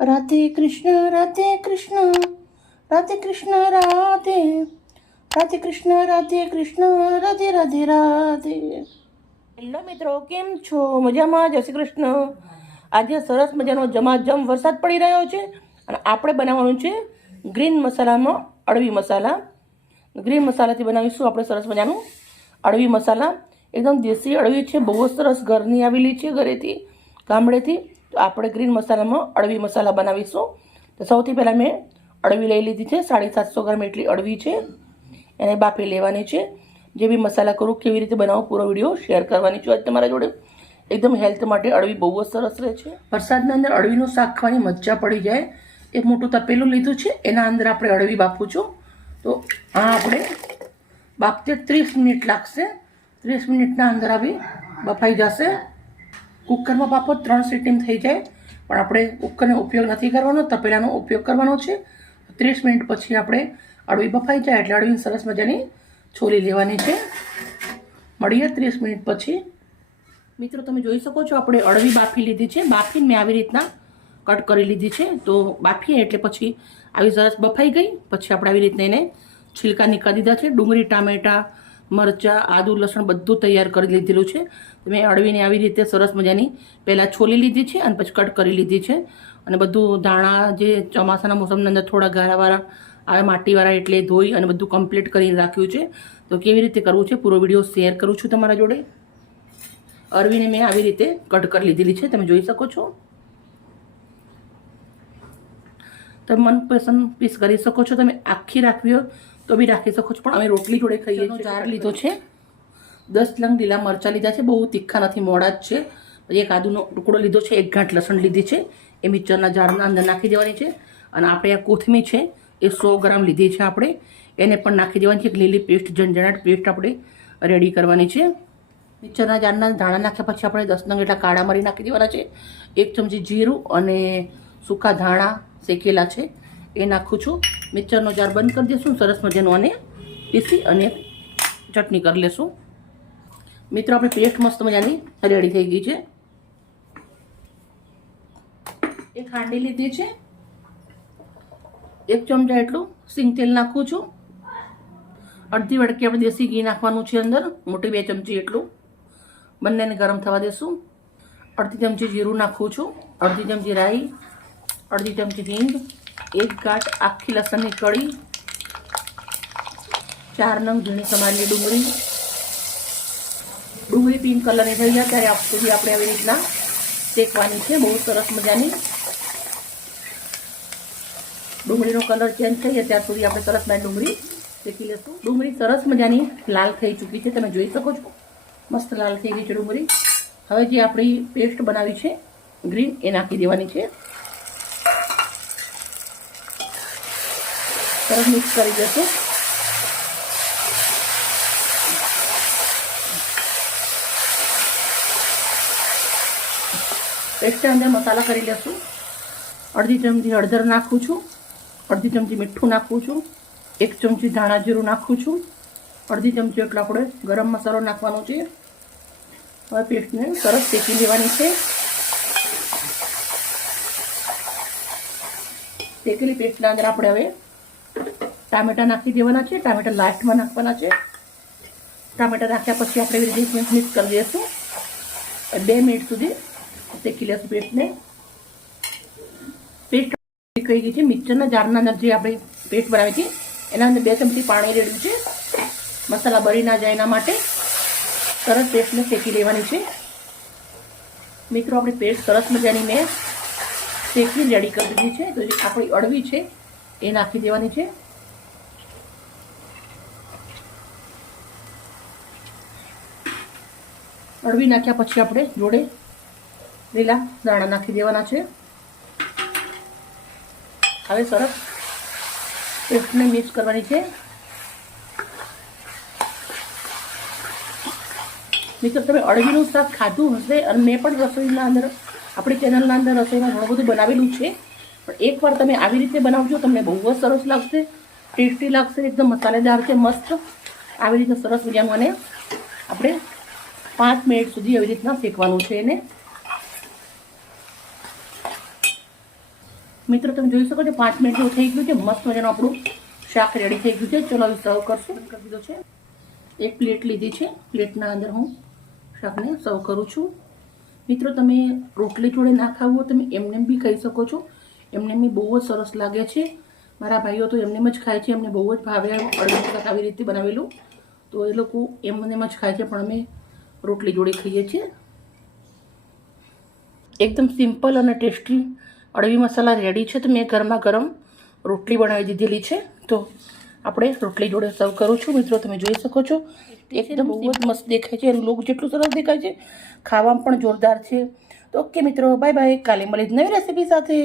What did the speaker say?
Radhe Krishna Radhe Krishna Radhe Krishna Radhe Radhe Krishna Radhe Krishna Radhe Radhe Radhe. Hello મિત્રો, કેમ છો? મજામાં? જય શ્રી કૃષ્ણ. આજે સરસ મજાનો જમાજમ વરસાદ પડી રહ્યો છે અને આપણે બનાવવાનું છે ગ્રીન મસાલામાં અળવી મસાલા. ગ્રીન મસાલાથી બનાવીશું આપણે સરસ મજાનું અળવી મસાલા. એકદમ દેશી અળવી છે, બહુ જ સરસ ઘરની આવેલી છે, ઘરેથી ગામડેથી. તો આપણે ગ્રીન મસાલામાં અળવી મસાલા બનાવીશું. તો સૌથી પહેલાં મેં અળવી લઈ લીધી છે, 750 ગ્રામ એટલી અળવી છે. એને બાફી લેવાની છે. જે બી મસાલા કરું કેવી રીતે બનાવું પૂરો વિડીયો શેર કરવાની છું આજ તમારા જોડે. એકદમ હેલ્થ માટે અળવી બહુ જ સરસ રહે છે. વરસાદના અંદર અળવીનું શાક ખાવાની મજા પડી જાય. એક મોટું તપેલું લીધું છે, એના અંદર આપણે અળવી બાફું છું. તો આ આપણે બાફતે 30 મિનિટ લાગશે. 30 મિનિટના અંદર આવી બફાઈ જશે. કુકરમાં બાફો 3 સીટીમાં થઈ જાય, પણ આપણે કુકરનો ઉપયોગ નથી કરવાનો, તપેલાનો ઉપયોગ કરવાનો છે. 30 મિનિટ પછી આપણે અળવી બફાઈ જાય એટલે અળવીને સરસ મજાની છોલી લેવાની છે. મળીએ 30 મિનિટ પછી. મિત્રો તમે જોઈ શકો છો આપણે અળવી બાફી લીધી છે. બાફીને મેં આવી રીતના કટ કરી લીધી છે. તો બાફીએ એટલે પછી આવી સરસ બફાઈ ગઈ. પછી આપણે આવી રીતના એને છિલકા નીકાળી દીધા છે. ડુંગળી, ટામેટાં, મરચાં, આદુ, લસણ બધું તૈયાર કરી લીધેલું છે. મેં અળવીને આવી રીતે સરસ મજાની પહેલાં છોલી લીધી છે અને પછી કટ કરી લીધી છે. અને બધું દાણા જે ચોમાસાના મોસમની અંદર થોડા ગારાવાળા આવે માટીવાળા એટલે ધોઈ અને બધું કમ્પ્લીટ કરીને રાખ્યું છે. તો કેવી રીતે કરવું છે પૂરો વિડીયો શેર કરું છું તમારા જોડે. અળવીને મેં આવી રીતે કટ કરી લીધેલી છે, તમે જોઈ શકો છો. તમે મનપસંદ પીસ કરી શકો છો. તમે આખી રાખવી હોય તો બી રાખી શકો છો, પણ અમે રોટલી જોડે ખાઈએ છીએ. જાર લીધો છે, 10 લંગ લીલા મરચાં લીધા છે, બહુ તીખા નથી, મોડા જ છે. પછી એક આદુનો ટુકડો લીધો છે, 1 ગાંઠ લસણ લીધી છે, એ મિક્સરના જારના અંદર નાખી દેવાની છે. અને આપણે આ કોથમીર છે એ 100 ગ્રામ લીધી છે, આપણે એને પણ નાખી દેવાની છે. એક લીલી પેસ્ટ, ઝંઝણાટ પેસ્ટ આપણે રેડી કરવાની છે. મિક્સરના જારના ધાણા નાખ્યા પછી આપણે 10 નંગ એટલા કાળા મરી નાખી દેવાના છે. 1 ચમચી જીરું અને સૂકા ધાણા શેકેલા છે એ નાખું છું. મિક્સરનો જાર બંધ કરી દઈશું, સરસ મજાનું અને પીસી અને ચટણી કરી લેશું. મિત્રો આપણે પેસ્ટ મસ્ત મજાની રેડી થઈ ગઈ છે. એક હાંડી લીધી છે, 1 ચમચા એટલું સિંગ તેલ નાખું છું. અડધી વાટકી આપણે દેશી ઘી નાખવાનું છે અંદર, મોટી 2 ચમચી એટલું. બંનેને ગરમ થવા દેશું. અડધી ચમચી જીરું નાખું છું, અડધી ચમચી રાઈ, અડધી ચમચી હિંગ, 1 ગાંઠ આખી લસણની કળી, 4 નંગ ઝીણી સમારેલી ડુંગળી. ડુંગળી પિંક કલરની થઈ જાય ત્યારે સુધી આપણે આવી રીતના શેકવાની છે. બહુ સરસ મજાની ડુંગળીનો કલર ચેન્જ થઈ જાય ત્યાં સુધી આપણે સરસ મજાની ડુંગળી શેકી લેશું. ડુંગળી સરસ મજાની લાલ થઈ ચૂકી છે, તમે જોઈ શકો છો. મસ્ત લાલ થઈ ગઈ છે ડુંગળી. હવે જે આપણી પેસ્ટ બનાવી છે ગ્રીન એ નાખી દેવાની છે. સરસ મિક્સ કરી દેશું. પેસ્ટની અંદર મસાલા કરી લેશું. અડધી ચમચી હળદર નાખું છું, અડધી ચમચી મીઠું નાખું છું, 1 ચમચી ધાણા જીરું નાખું છું, અડધી ચમચી એટલો આપણે ગરમ મસાલો નાખવાનો છે. હવે પેસ્ટને સરસ શેકી લેવાની છે. શેકેલી પેસ્ટના અંદર આપણે હવે ટામેટાં નાખી દેવાના છે. ટામેટાં લાસ્ટમાં નાખવાના છે. ટામેટાં નાખ્યા પછી આપણે એવી રીતે મિક્સ કરી દઈશું. 2 મિનિટ સુધી શેકી લેશું પેસ્ટને. પેસ્ટ શેકાઈ ગઈ છે. મિક્સરના જારના અંદર જે આપણે પેસ્ટ બનાવી હતી એના અંદર 2 ચમચી પાણી રેડ્યું છે, મસાલા બળી ના જાય એના માટે. સરસ પેસ્ટને શેકી લેવાની છે. મિત્રો આપણી પેસ્ટ સરસ મજાની મેં શેકી રેડી કરી દીધી છે. તો જે આપણી અળવી છે એ નાખી દેવાની છે. અળવી નાખ્યા પછી આપણે જોડે લીલા દાણા નાખી દેવાના છે. હવે સરસ પેસ્ટને મિક્સ કરવાની છે. મિત્રો તમે અળવીનું શાક ખાધું હશે અને મેં પણ રસોઈના અંદર આપણી ચેનલના અંદર રસોઈમાં ઘણું બધું બનાવેલું છે, પણ એકવાર તમે આવી રીતે બનાવજો, તમને બહુ જ સરસ લાગશે, ટેસ્ટી લાગશે, એકદમ મસાલેદાર છે, મસ્ત. આવી રીતે સરસ મજાનું અને આપણે 5 મિનિટ સુધી એવી રીતના શેકવાનું છે એને. મિત્રો તમે જોઈ શકો છો 5 મિનિટ જેવું થઈ ગયું છે. મસ્ત મજાનું આપણું શાક રેડી થઈ ગયું છે. ચલો હવે સર્વ કરશું. કરી દીધો છે. એક પ્લેટ લીધી છે. પ્લેટના અંદર હું શાકને સર્વ કરું છું. મિત્રો તમે રોટલી જોડે ના ખાવું તમે એમને બી ખાઈ શકો છો. એમને બી બહુ જ સરસ લાગે છે. મારા ભાઈઓ તો એમને જ ખાય છે. એમને બહુ જ ભાવે અળવીનું શાક આવી રીતે બનાવેલું, તો એ લોકો એમને જ ખાય છે, પણ અમે રોટલી જોડે ખાઈએ છીએ. એકદમ સિમ્પલ અને ટેસ્ટી અળવી મસાલા રેડી છે. તો મેં ગરમા ગરમ રોટલી બનાવી દીધેલી છે, તો આપણે રોટલી જોડે સર્વ કરું છું. મિત્રો તમે જોઈ શકો છો એકદમ બહુ જ મસ્ત દેખાય છે. એનું લુક જેટલું સરસ દેખાય છે, ખાવામાં પણ જોરદાર છે. તો ઓકે મિત્રો, બાય બાય. કાલે મળીએ નવી રેસીપી સાથે.